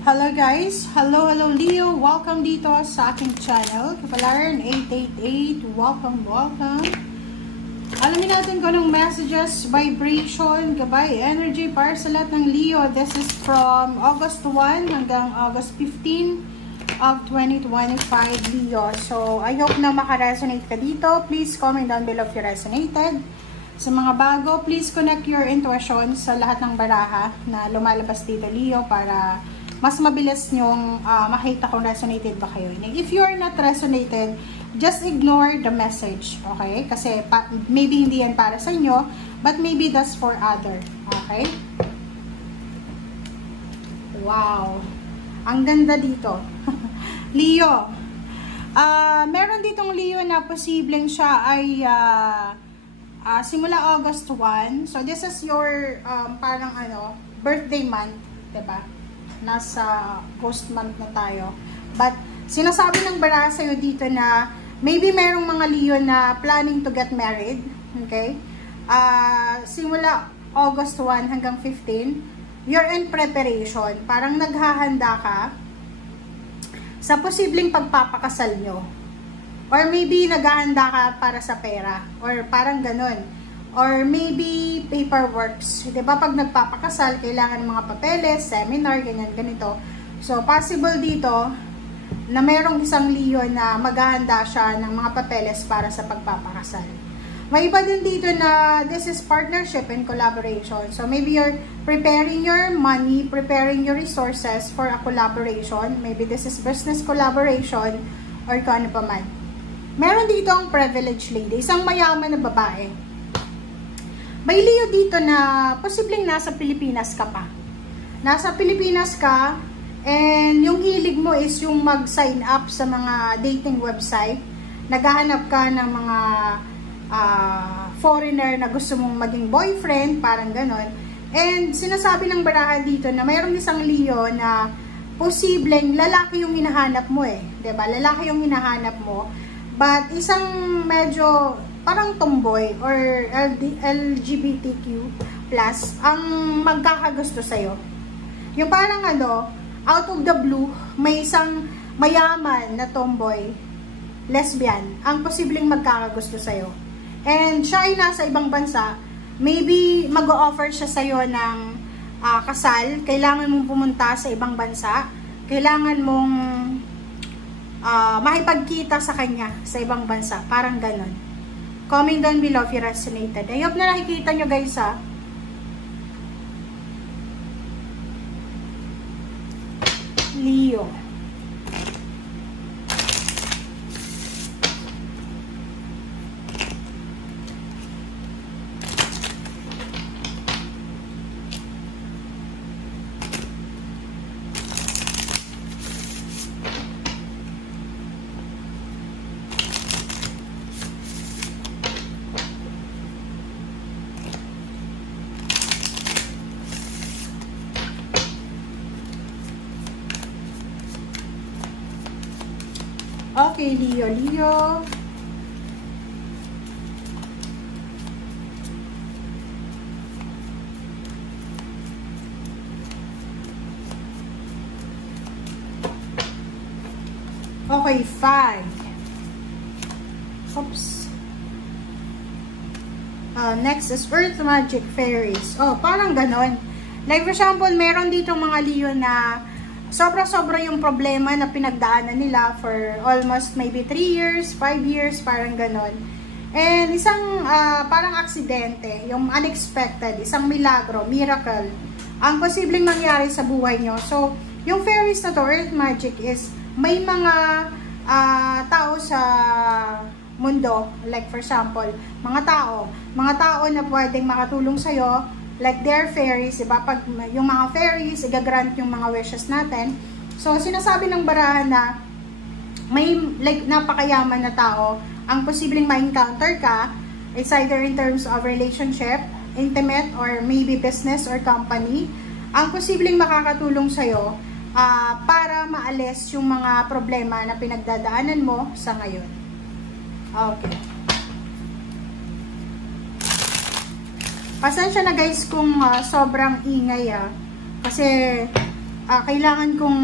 Hello guys! Hello Leo! Welcome dito sa aking channel. Kapalaran 888. Welcome. Alamin natin kung anong messages, vibration, gabay, energy para sa lahat ng Leo. This is from August 1 hanggang August 15 of 2025 Leo. So, I hope na makaresonate ka dito. Please comment down below if you resonated. Sa mga bago, please connect your intuition sa lahat ng baraha na lumalabas dito Leo para mas mabilis nyong makita kung resonated ba kayo. And if you are not resonated, just ignore the message, okay? Kasi maybe hindi yan para sa inyo, but maybe that's for other, okay? Wow! Ang ganda dito. Leo. Meron ditong Leo na posibleng siya ay simula August 1. So, this is your parang birthday month, diba? Nasa ghost month na tayo. But, sinasabi ng baraha sa'yo dito na maybe merong mga Leo na planning to get married. Okay? Simula August 1 hanggang 15, you're in preparation. Parang naghahanda ka sa posibleng pagpapakasal nyo. Or maybe naghahanda ka para sa pera. Or parang ganun. Or maybe paperworks. Diba pag nagpapakasal, kailangan ng mga papeles, seminar, ganyan, ganito. So, possible dito na mayroong isang Leo na maghahanda siya ng mga papeles para sa pagpapakasal. May iba din dito na this is partnership and collaboration. So, maybe you're preparing your money, preparing your resources for a collaboration. Maybe this is business collaboration or kung ano pa man. Meron dito ang privileged lady, isang mayaman na babae. May Leo dito na posibleng nasa Pilipinas ka pa. Nasa Pilipinas ka and yung hilig mo is yung mag-sign up sa mga dating website. Naghahanap ka ng mga foreigner na gusto mong maging boyfriend, parang ganon. And sinasabi ng baraha dito na mayroong isang Leo na posibleng lalaki yung hinahanap mo eh. Diba? Lalaki yung hinahanap mo. But isang medyo parang tomboy or LGBTQ plus ang magkakagusto sa'yo. Yung parang out of the blue, may isang mayaman na tomboy, lesbian, ang posibleng magkakagusto sa'yo. And siya ay nasa ibang bansa, maybe mag-o-offer siya sa'yo ng kasal, kailangan mong pumunta sa ibang bansa, kailangan mong makipagkita sa kanya sa ibang bansa, parang ganon. Comment down below if you resonated. I hope na nakikita nyo guys Leo. Okay, Leo. Okay, 5. Oops. Next is Earth Magic Fairies. Oh, parang ganon. Like for example, meron dito mga Leo na sobra-sobra yung problema na pinagdaanan nila for almost maybe 3 years, 5 years, parang ganon. And isang parang aksidente, yung unexpected, isang milagro, miracle, ang posibleng mangyari sa buhay nyo. So, yung fairies na to, Earth Magic, is may mga tao sa mundo, like for example, mga tao na pwedeng makatulong sa'yo, like their fairies, diba? Pag yung mga fairies, igagrant yung mga wishes natin. So, sinasabi ng baraha na may like napakayaman na tao ang posibleng ma-encounter ka. It's either in terms of relationship, intimate, or maybe business or company. Ang posibleng makakatulong sa'yo para maalis yung mga problema na pinagdadaanan mo sa ngayon. Okay. Pasensya na guys kung sobrang ingay kasi kailangan kong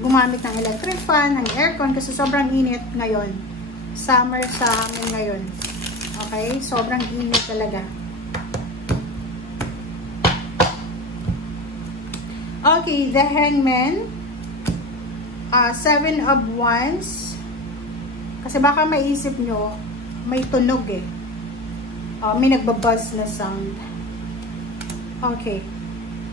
gumamit ng electric fan, ng aircon kasi sobrang init ngayon. Summer sa amin ngayon. Okay? Sobrang init talaga. Okay, the Hangman. 7 of Wands. Kasi baka maisip nyo, may tunog eh. May nagbabuzz na sound. Okay.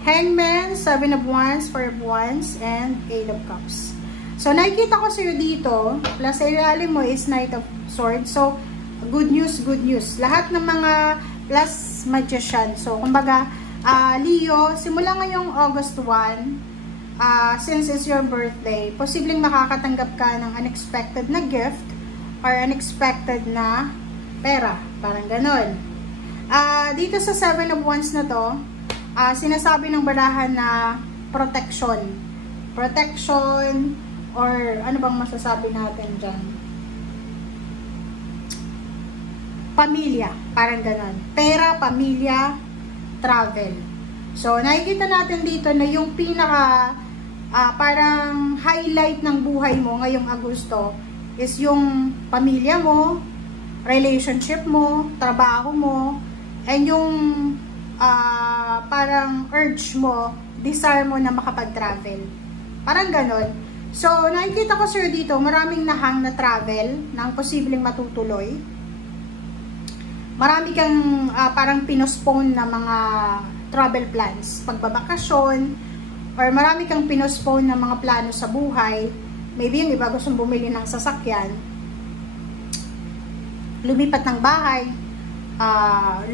Hangman, 7 of Wands, 4 of Wands, and 8 of Cups. So, nakikita ko sa'yo dito, plus sa ilalim mo is Knight of Swords. So, good news, good news. Lahat ng mga plus magician. So, kumbaga, Leo, simula ngayong August 1, since it's your birthday, posibleng makakatanggap ka ng unexpected na gift or unexpected na pera. Parang ganon. Dito sa 7 of Wands na to, sinasabi ng barahan na protection. Protection, or ano bang masasabi natin dyan? Pamilya. Parang ganon. Pera, pamilya, travel. So, nakikita natin dito na yung pinaka parang highlight ng buhay mo ngayong Agosto is yung pamilya mo, relationship mo, trabaho mo, and yung parang urge mo, desire mo na makapag-travel. Parang ganon. So, nakikita ko sir dito, maraming nahang na travel ng posibleng matutuloy. Marami kang parang pinospone na mga travel plans, pagbabakasyon, or marami kang pinospone na mga plano sa buhay. Maybe yung iba gustong bumili ng sasakyan, lumipat ng bahay,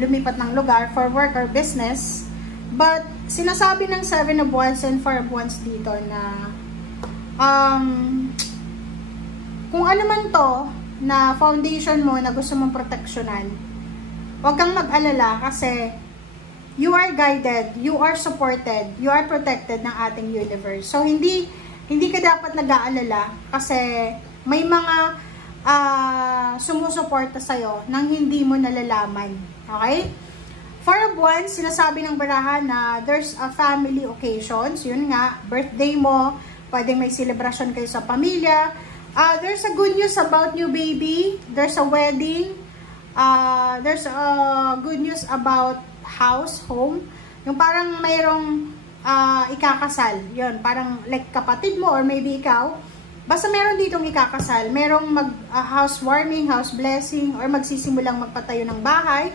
lumipat ng lugar for work or business. But sinasabi ng 7 of Wands and 4 of Wands dito na kung ano man to na foundation mo na gusto mong proteksyonan, huwag kang mag-alala kasi you are guided, you are supported, you are protected ng ating universe. So, hindi ka dapat nag-aalala kasi may mga sumusuporta sa'yo nang hindi mo nalalaman. Okay? 4 of Wands, sinasabi ng barahan na there's a family occasions. Yun nga, birthday mo, pwedeng may celebration kayo sa pamilya. There's a good news about new baby. There's a wedding. There's a good news about house, home. Yung parang mayroong ikakasal. Yun, parang like kapatid mo or maybe ikaw. Basta meron ditong ikakasal. Merong housewarming, house blessing, or magsisimulang magpatayo ng bahay.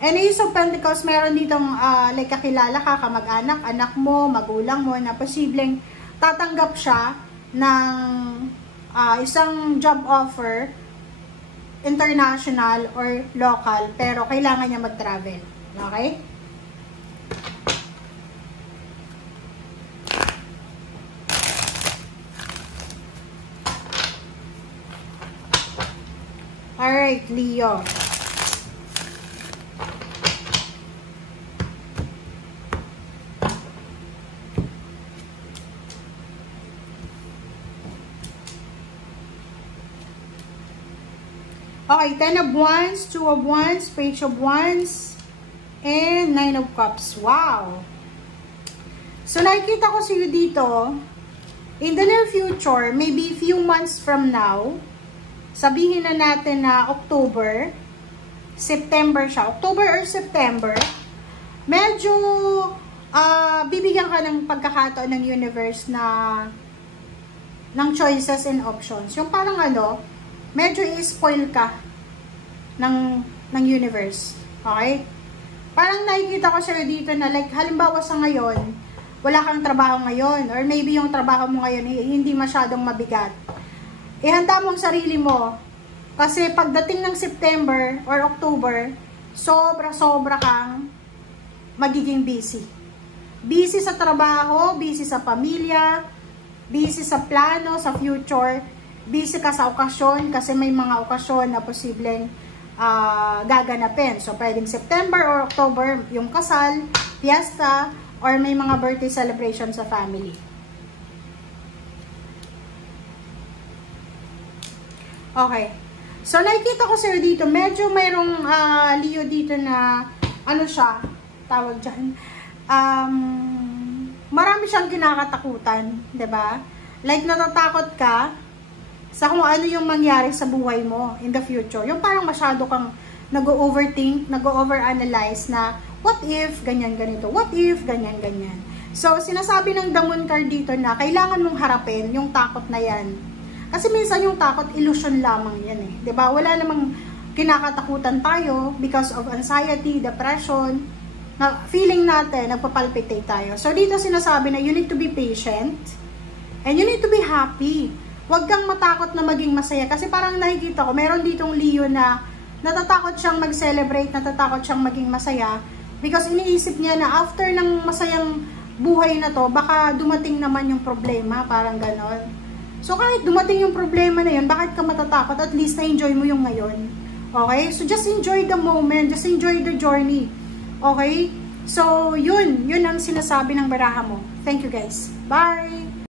And Ace of Pentacles, meron ditong like kakilala ka, kamag-anak, anak mo, magulang mo, na posibleng tatanggap siya ng isang job offer, international or local, pero kailangan niya mag-travel. Okay? Alright, Leo. Okay, 10 of Wands, 2 of Wands, Page of Wands, and 9 of Cups. Wow! So, nakikita ko sa'yo dito, in the near future, maybe few months from now, sabihin na natin na October, September siya, October or September, medyo bibigyan ka ng pagkakataon ng universe na ng choices and options. Yung parang medyo i-spoil ka ng universe. Okay? Parang nakikita ko siya dito na like, halimbawa sa ngayon, wala kang trabaho ngayon, or maybe yung trabaho mo ngayon hindi masyadong mabigat. Ihanda mo ang sarili mo. Kasi pagdating ng September or October, sobra-sobra kang magiging busy. Busy sa trabaho, busy sa pamilya, busy sa plano, sa future, busy ka sa okasyon kasi may mga okasyon na posibleng gaganapin. So, pwedeng September or October yung kasal, fiesta, or may mga birthday celebration sa family. Okay. So, nakikita ko sir dito, medyo mayroong Leo dito na, ano siya, tawag dyan, marami siyang kinakatakutan, 'di ba? Like natatakot ka sa kung ano yung mangyari sa buhay mo in the future. Yung parang masyado kang nag-overthink, nag-overanalyze na what if ganyan ganito, what if ganyan ganyan. So sinasabi ng The Moon card dito na kailangan mong harapin yung takot na yan. Kasi minsan yung takot illusion lamang yan eh, 'di ba? Wala namang kinakatakutan tayo because of anxiety, depression, na feeling natin, nagpapalpitate tayo. So, dito sinasabi na you need to be patient and you need to be happy. Huwag kang matakot na maging masaya. Kasi parang nakikita ko, meron ditong Leo na natatakot siyang mag-celebrate, natatakot siyang maging masaya because iniisip niya na after ng masayang buhay na to, baka dumating naman yung problema, parang ganon. So, kahit dumating yung problema na yun, bakit ka matatakot? At least na-enjoy mo yung ngayon. Okay? So, just enjoy the moment. Just enjoy the journey. Okay? So, yun ang sinasabi ng baraha mo. Thank you guys. Bye!